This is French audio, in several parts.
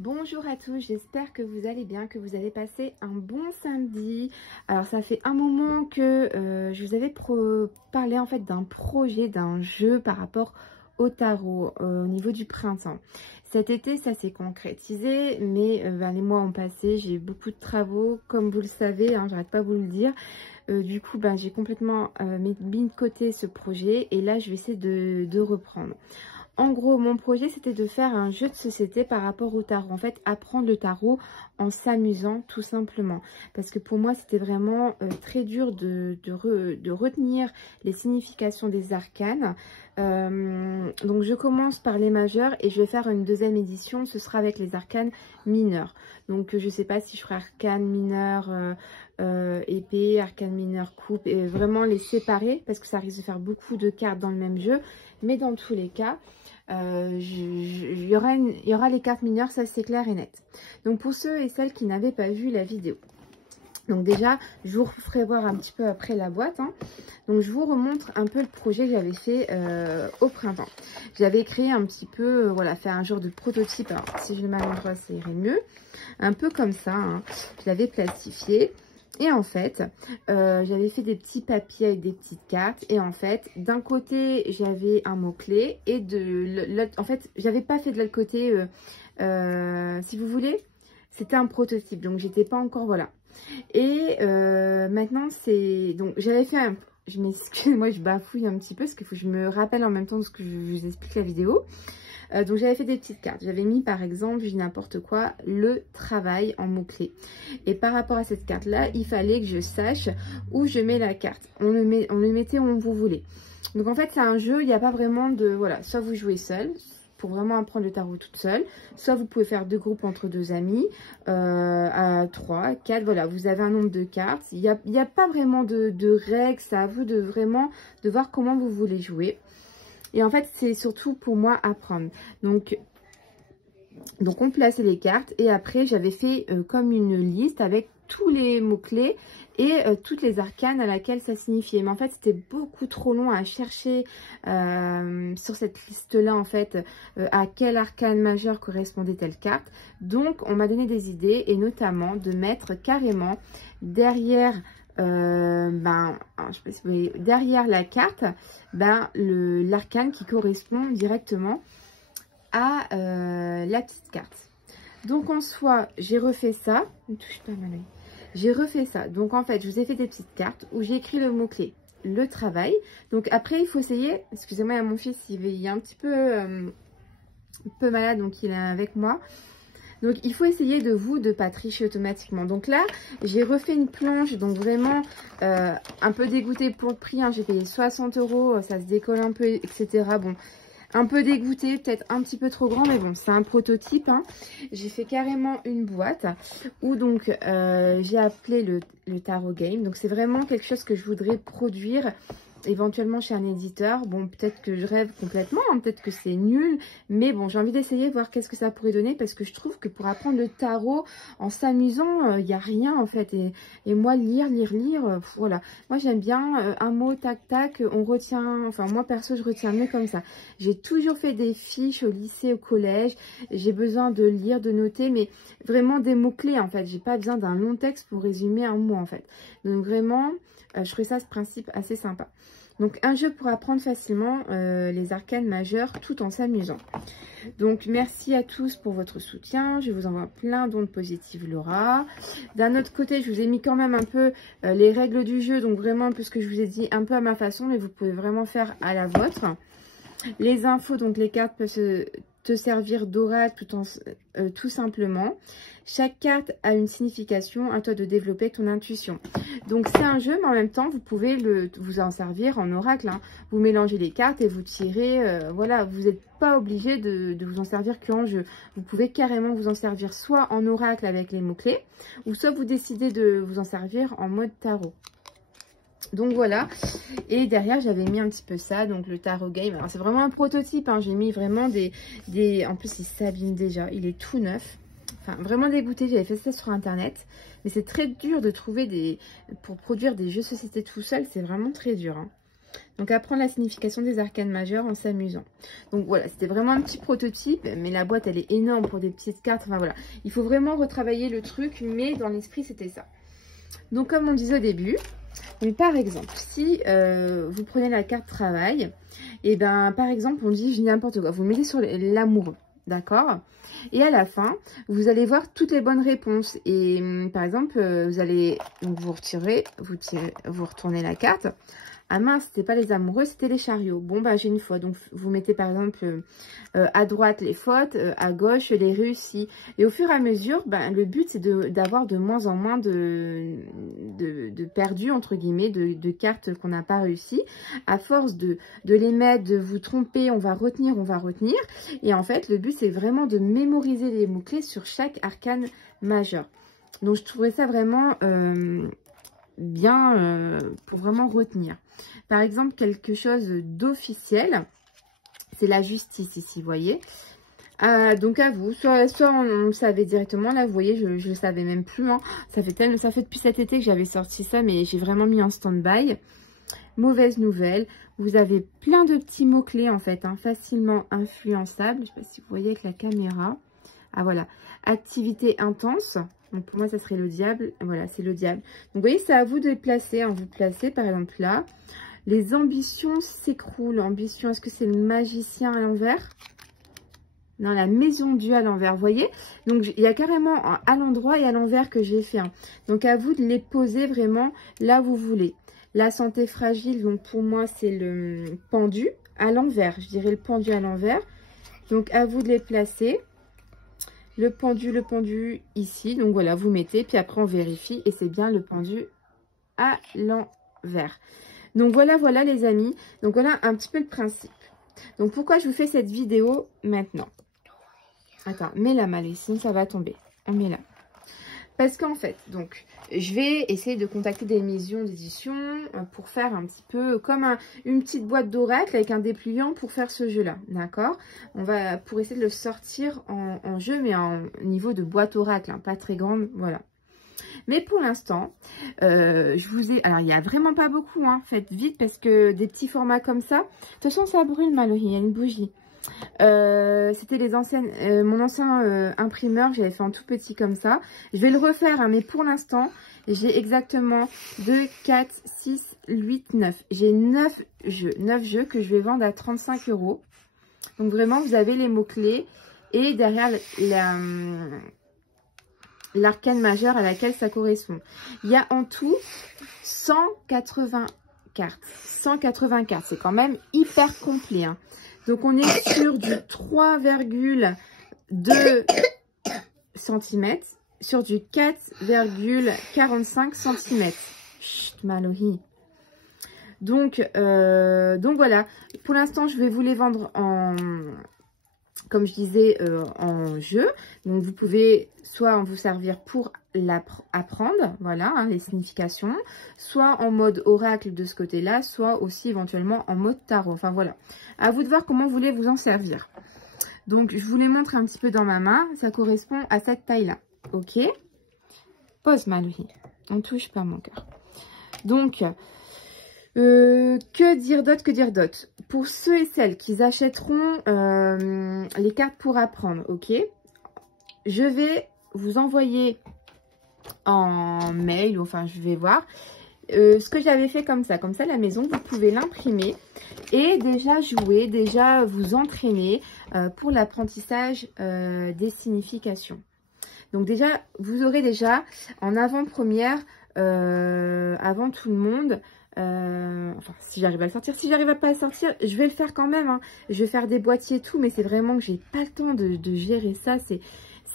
Bonjour à tous, j'espère que vous allez bien, que vous avez passé un bon samedi. Alors ça fait un moment que je vous avais parlé en fait d'un projet, d'un jeu par rapport au tarot au niveau du printemps. Cet été ça s'est concrétisé, mais les mois ont passé, j'ai eu beaucoup de travaux, comme vous le savez, hein, j'arrête pas de vous le dire. Du coup j'ai complètement mis de côté ce projet et là je vais essayer de reprendre. En gros, mon projet, c'était de faire un jeu de société par rapport au tarot. En fait, apprendre le tarot en s'amusant, tout simplement. Parce que pour moi, c'était vraiment très dur de retenir les significations des arcanes. Donc, je commence par les majeurs et je vais faire une deuxième édition. Ce sera avec les arcanes mineurs. Donc, je ne sais pas si je ferai arcane mineur épée, arcane mineur coupe. Et vraiment les séparer parce que ça risque de faire beaucoup de cartes dans le même jeu. Mais dans tous les cas... il y aura les cartes mineures, ça c'est clair et net. Donc pour ceux et celles qui n'avaient pas vu la vidéo, donc déjà je vous ferai voir un petit peu après la boîte, hein. Donc je vous remontre un peu le projet que j'avais fait au printemps. J'avais créé un petit peu, voilà, fait un genre de prototype. Alors si je le mets à l'endroit ça irait mieux, un peu comme ça, hein. Je l'avais plastifié. Et en fait, j'avais fait des petits papiers avec des petites cartes. Et en fait, d'un côté, j'avais un mot-clé. Et de l'autre, en fait, j'avais pas fait de l'autre côté, si vous voulez. C'était un prototype, donc j'étais pas encore, voilà. Et maintenant, c'est... Donc, j'avais fait un... Je m'excuse, moi, je bafouille un petit peu, parce qu'il faut que je me rappelle en même temps de ce que je vous explique la vidéo. Donc j'avais fait des petites cartes. J'avais mis par exemple, je dis n'importe quoi, le travail en mots-clés. Et par rapport à cette carte-là, il fallait que je sache où je mets la carte. On le mettait où vous voulez. Donc en fait, c'est un jeu, il n'y a pas vraiment de... Voilà, soit vous jouez seul, pour vraiment apprendre le tarot toute seule. Soit vous pouvez faire deux groupes entre deux amis, à 3, 4, voilà, vous avez un nombre de cartes. Il n'y a pas vraiment de règles, c'est à vous de vraiment de voir comment vous voulez jouer. Et en fait, c'est surtout pour moi apprendre. Donc on plaçait les cartes et après, j'avais fait comme une liste avec tous les mots-clés et toutes les arcanes à laquelle ça signifiait. Mais en fait, c'était beaucoup trop long à chercher sur cette liste-là, en fait, à quel arcane majeur correspondait telle carte. Donc, on m'a donné des idées et notamment de mettre carrément derrière... je sais pas si vous voyez, derrière la carte, l'arcane qui correspond directement à la petite carte. Donc en soi, j'ai refait ça. Ne touche pas mal. J'ai refait ça. Donc en fait, je vous ai fait des petites cartes où j'ai écrit le mot-clé, le travail. Donc après, il faut essayer. Excusez-moi, il y a mon fils, il est un petit peu malade, donc il est avec moi. Donc, il faut essayer de pas tricher automatiquement. Donc là, j'ai refait une planche. Donc, vraiment, un peu dégoûtée pour le prix. Hein. J'ai payé 60 €. Ça se décolle un peu, etc. Bon, un peu dégoûtée, peut-être un petit peu trop grand. Mais bon, c'est un prototype. Hein. J'ai fait carrément une boîte où donc, j'ai appelé le Tarot Game. Donc, c'est vraiment quelque chose que je voudrais produire éventuellement chez un éditeur. Bon, peut-être que je rêve complètement, hein, peut-être que c'est nul, mais bon, j'ai envie d'essayer, voir qu'est-ce que ça pourrait donner, parce que je trouve que pour apprendre le tarot en s'amusant, il n'y a rien en fait, et moi, lire, voilà. Moi, j'aime bien un mot, tac, tac, on retient, enfin, moi, perso, je retiens mieux comme ça. J'ai toujours fait des fiches au lycée, au collège, j'ai besoin de lire, de noter, mais vraiment des mots-clés, en fait. J'ai pas besoin d'un long texte pour résumer un mot, en fait. Donc, vraiment... je trouvais ça, ce principe, assez sympa. Donc, un jeu pour apprendre facilement les arcanes majeures tout en s'amusant. Donc, merci à tous pour votre soutien. Je vous envoie plein d'ondes positives, Laura. D'un autre côté, je vous ai mis quand même un peu les règles du jeu. Donc, vraiment un peu ce que je vous ai dit, un peu à ma façon. Mais vous pouvez vraiment faire à la vôtre. Les infos, donc les cartes peuvent te servir d'oracle tout simplement. Chaque carte a une signification, à toi de développer ton intuition. Donc c'est un jeu, mais en même temps, vous pouvez vous en servir en oracle. Hein. Vous mélangez les cartes et vous tirez, voilà, vous n'êtes pas obligé de vous en servir qu'en jeu. Vous pouvez carrément vous en servir soit en oracle avec les mots-clés, ou soit vous décidez de vous en servir en mode tarot. Donc voilà, et derrière j'avais mis un petit peu ça, donc le Tarot Game. Alors c'est vraiment un prototype, hein. J'ai mis vraiment en plus il s'abîme déjà, il est tout neuf. Enfin vraiment dégoûté, j'avais fait ça sur internet. Mais c'est très dur de trouver pour produire des jeux société tout seul, c'est vraiment très dur. Hein. Donc, apprendre la signification des arcanes majeures en s'amusant. Donc, voilà, c'était vraiment un petit prototype. Mais la boîte, elle est énorme pour des petites cartes. Enfin, voilà. Il faut vraiment retravailler le truc. Mais dans l'esprit, c'était ça. Donc, comme on disait au début, donc, par exemple, si vous prenez la carte travail, et ben par exemple, on dit, je dis n'importe quoi. Vous mettez sur l'amoureux. D'accord? Et à la fin, vous allez voir toutes les bonnes réponses. Et par exemple, vous allez donc vous retournez la carte. Ah mince, c'était pas les amoureux, c'était les chariots. Bon, bah j'ai une faute. Donc, vous mettez par exemple à droite les fautes, à gauche les réussis. Et au fur et à mesure, ben, le but, c'est d'avoir de moins en moins de perdus, entre guillemets, de cartes qu'on n'a pas réussi. À force de les mettre, de vous tromper, on va retenir, on va retenir. Et en fait, le but, c'est vraiment de mémoriser les mots-clés sur chaque arcane majeur. Donc, je trouverais ça vraiment bien pour vraiment retenir. Par exemple, quelque chose d'officiel, c'est la justice ici, vous voyez. Donc à vous, soit on le savait directement, là vous voyez, je le savais même plus. Hein. Ça fait depuis cet été que j'avais sorti ça, mais j'ai vraiment mis en stand-by. Mauvaise nouvelle, vous avez plein de petits mots-clés en fait, hein, facilement influençables. Je ne sais pas si vous voyez avec la caméra. Ah voilà, activité intense. Donc pour moi, ça serait le diable. Voilà, c'est le diable. Donc vous voyez, c'est à vous de les placer. Hein. Vous placez par exemple là. Les ambitions s'écroulent. Ambition, est-ce que c'est le magicien à l'envers? Non, la maison Dieu à l'envers, vous voyez? Donc, il y a carrément à l'endroit et à l'envers que j'ai fait. Hein. Donc, à vous de les poser vraiment là où vous voulez. La santé fragile, donc pour moi, c'est le pendu à l'envers. Je dirais le pendu à l'envers. Donc, à vous de les placer. Le pendu ici. Donc, voilà, vous mettez. Puis après, on vérifie. Et c'est bien le pendu à l'envers. Donc voilà les amis, donc voilà un petit peu le principe. Donc pourquoi je vous fais cette vidéo maintenant? Attends, mets-la mal, sinon ça va tomber. On met là. Parce qu'en fait, donc, je vais essayer de contacter des maisons d'édition pour faire un petit peu comme une petite boîte d'oracle avec un dépliant pour faire ce jeu-là, d'accord? On va, pour essayer de le sortir en jeu, mais en niveau de boîte oracle, hein, pas très grande, voilà. Mais pour l'instant, je vous ai... Alors, il n'y a vraiment pas beaucoup, hein. Faites vite parce que des petits formats comme ça... De toute façon, ça brûle, Mallory. Il y a une bougie. C'était les anciennes... mon ancien imprimeur, j'avais fait en tout petit comme ça. Je vais le refaire, hein, mais pour l'instant, j'ai exactement 2, 4, 6, 8, 9. J'ai 9 jeux. 9 jeux que je vais vendre à 35 €. Donc, vraiment, vous avez les mots-clés. Et derrière l'arcane majeure à laquelle ça correspond. Il y a en tout 180 cartes. 180 cartes, c'est quand même hyper complet. Hein. Donc, on est sur du 3,2 cm, sur du 4,45 cm. Chut, Mallory. Donc voilà. Pour l'instant, je vais vous les vendre en... Comme je disais, en jeu. Donc, vous pouvez soit en vous servir pour apprendre, voilà, hein, les significations, soit en mode oracle de ce côté-là, soit aussi éventuellement en mode tarot. Enfin, voilà. À vous de voir comment vous voulez vous en servir. Donc, je vous les montre un petit peu dans ma main. Ça correspond à cette taille-là. OK? Pose, Mallory. On ne touche pas mon cœur. Donc... que dire d'autre, pour ceux et celles qui achèteront les cartes pour apprendre, ok, je vais vous envoyer en mail, ou enfin je vais voir ce que j'avais fait comme ça la maison, vous pouvez l'imprimer et déjà jouer, déjà vous entraîner pour l'apprentissage des significations. Donc déjà, vous aurez déjà en avant-première, avant tout le monde, enfin si j'arrive à le sortir, si j'arrive à pas à le sortir, je vais le faire quand même, hein. Je vais faire des boîtiers et tout, mais c'est vraiment que j'ai pas le temps de gérer ça.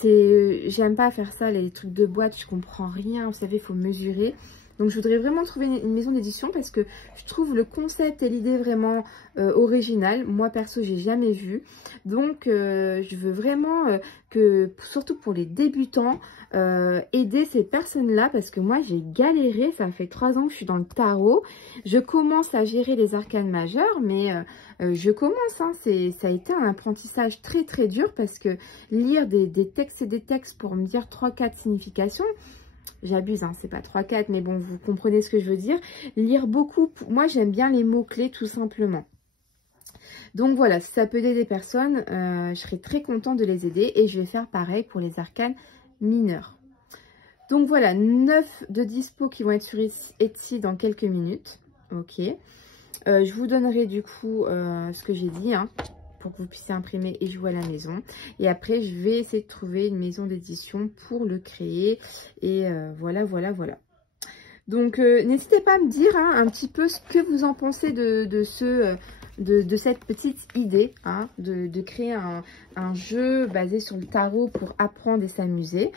J'aime pas faire ça, les trucs de boîte, je comprends rien, vous savez, il faut mesurer. Donc je voudrais vraiment trouver une maison d'édition parce que je trouve le concept et l'idée vraiment originale. Moi perso, j'ai jamais vu. Donc je veux vraiment que, surtout pour les débutants, aider ces personnes-là parce que moi j'ai galéré. Ça fait 3 ans que je suis dans le tarot. Je commence à gérer les arcanes majeures, mais je commence. Hein, ça a été un apprentissage très très dur parce que lire des textes et des textes pour me dire 3-4 significations, J'abuse, hein, c'est pas 3-4, mais bon, vous comprenez ce que je veux dire. Lire beaucoup, moi j'aime bien les mots-clés tout simplement. Donc voilà, si ça peut aider des personnes, je serai très contente de les aider. Et je vais faire pareil pour les arcanes mineurs. Donc voilà, 9 de dispo qui vont être sur Etsy dans quelques minutes. Ok. Je vous donnerai du coup ce que j'ai dit, hein, pour que vous puissiez imprimer et jouer à la maison. Et après, je vais essayer de trouver une maison d'édition pour le créer. Et voilà. Donc, n'hésitez pas à me dire hein, un petit peu ce que vous en pensez de cette petite idée, hein, de créer un jeu basé sur le tarot pour apprendre et s'amuser.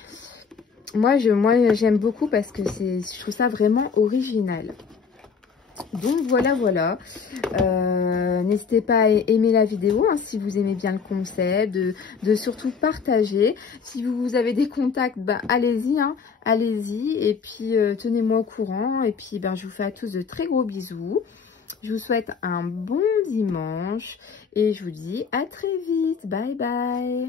Moi, j'aime beaucoup parce que je trouve ça vraiment original. Donc voilà. N'hésitez pas à aimer la vidéo hein, si vous aimez bien le concept, de surtout partager. Si vous avez des contacts, bah, allez-y, hein, allez-y. Et puis tenez-moi au courant. Et puis ben, je vous fais à tous de très gros bisous. Je vous souhaite un bon dimanche et je vous dis à très vite. Bye bye.